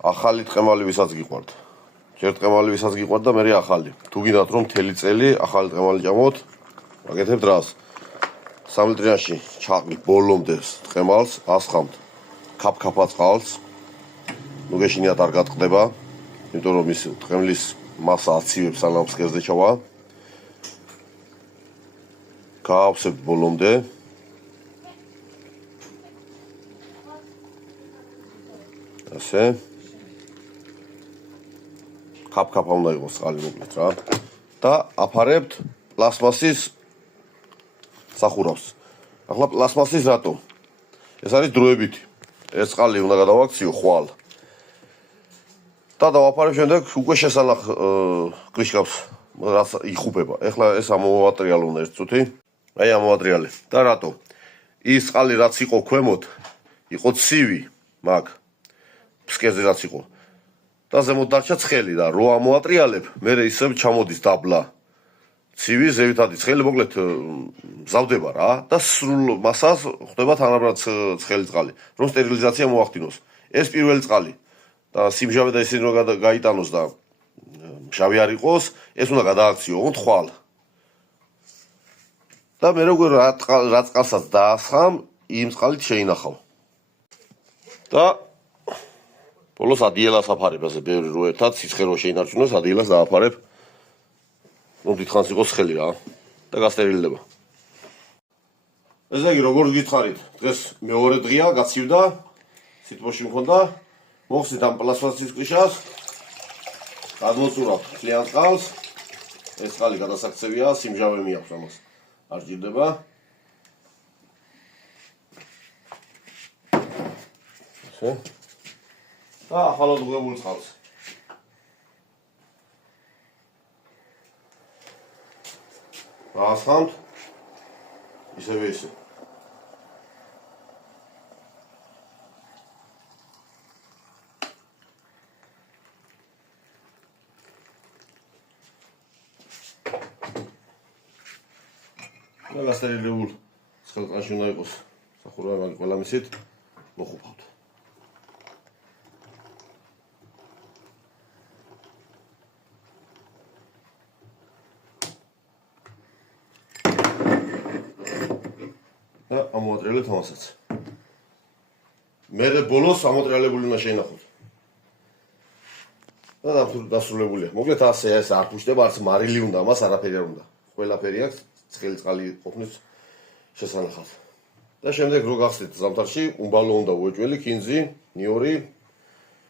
ახალი ტყემალი ვისაც გიყვართ. ჯერ ტყემალი ვისაც გიყვართ და მე ახალი. თუ გინდათ რომ მთელი წელი ახალი ტყემალი ჭამოთ, გაკეთებთ რას? 3 ლიტრიანში ჩაყრით ბოლომდე ტყემალს, ასხამთ ქაფქაფა წყალს. ნუ გეშინიათ არ გატყდება, იმიტომ რომ ის ტყემლის მასა აცივებს სანამ ფსკერზე ჩავა. გაავსებთ ბოლომდე. ასე. ქაფქაფა უნდა იყოს წყალი მოკლედ რა. და აფარებთ პლასმასის სახურავს. ახლა პლასმასის რატო? ეს არის დროებითი. ეს წყალი უნდა გადავაქციო ხვალ. და დავაფარებ შემდეგ უკვე შესანახ კრიშკავს რაც იხუბება. ეხლა ეს ამომატრიალი უნდა ერთ წუთი. აი ამომატრიალი. და რატო? ის წყალი რაც იყო ქვემოთ, იყო ცივი, მაგ ფსკერზე რაც იყო. და ზემოთ დარჩა ცხელი და რო ამოატრიალებ, მე ისევ ჩამოდის დაბლა. ცივი ზევითადი ცხელი მოკლედ მზავდება რა და სრულ მასას ხდება თანაბრად ცხელი წყალი, რომ სტერილიზაცია მოახდინოს. ეს პირველი წყალი და სიმჟავე და ისინი რომ გაიტანოს და მშავი არ იყოს, ეს უნდა გადააქციო ოღონდ ხვალ. და მე როგორ რა წყალსაც დაასხამ, იმ წყალით შეინახავ. და ბოლოს ადიელას აფარებ, ასე ბევრი რო ერთად სიცხე რო შეინარჩუნოს, ადიელას დააფარებ. რომ დიდხანს იყოს ცხელი რა და გასტერილდება. ესე იგი როგორ გითხარით? დღეს მეორე დღეა, გაცივდა, სიტყვაში მქონდა, მოხსნით ამ პლასმასის კრიშას, გადმოწურავთ მთლიან წყალს, ეს წყალი გადასაქცევია, სიმჟავე მიაქვს ამას. არ ჭირდება. ასე. და ახალად უღებულ წყალს. ასხამთ ისევე ისე. და გასტერილებული ცხელყანში უნდა იყოს სახურავი, მაგ ყველა მისით მოხუპავთ. და ამოატრიალებთ ამასაც. მერე ბოლოს ამოატრიალებული უნდა შეინახოთ. და დასრულებულია. მოკლედ ასე ეს არ ფუშდება, არც მარილი უნდა, მას არაფერი არ უნდა. ყველაფერი აქვს, ცხელი წყალი ყოფნის შესანახად. და შემდეგ რო გახსნით ზამთარში, უმბალო უნდა უეჭველი, კინძი, ნიორი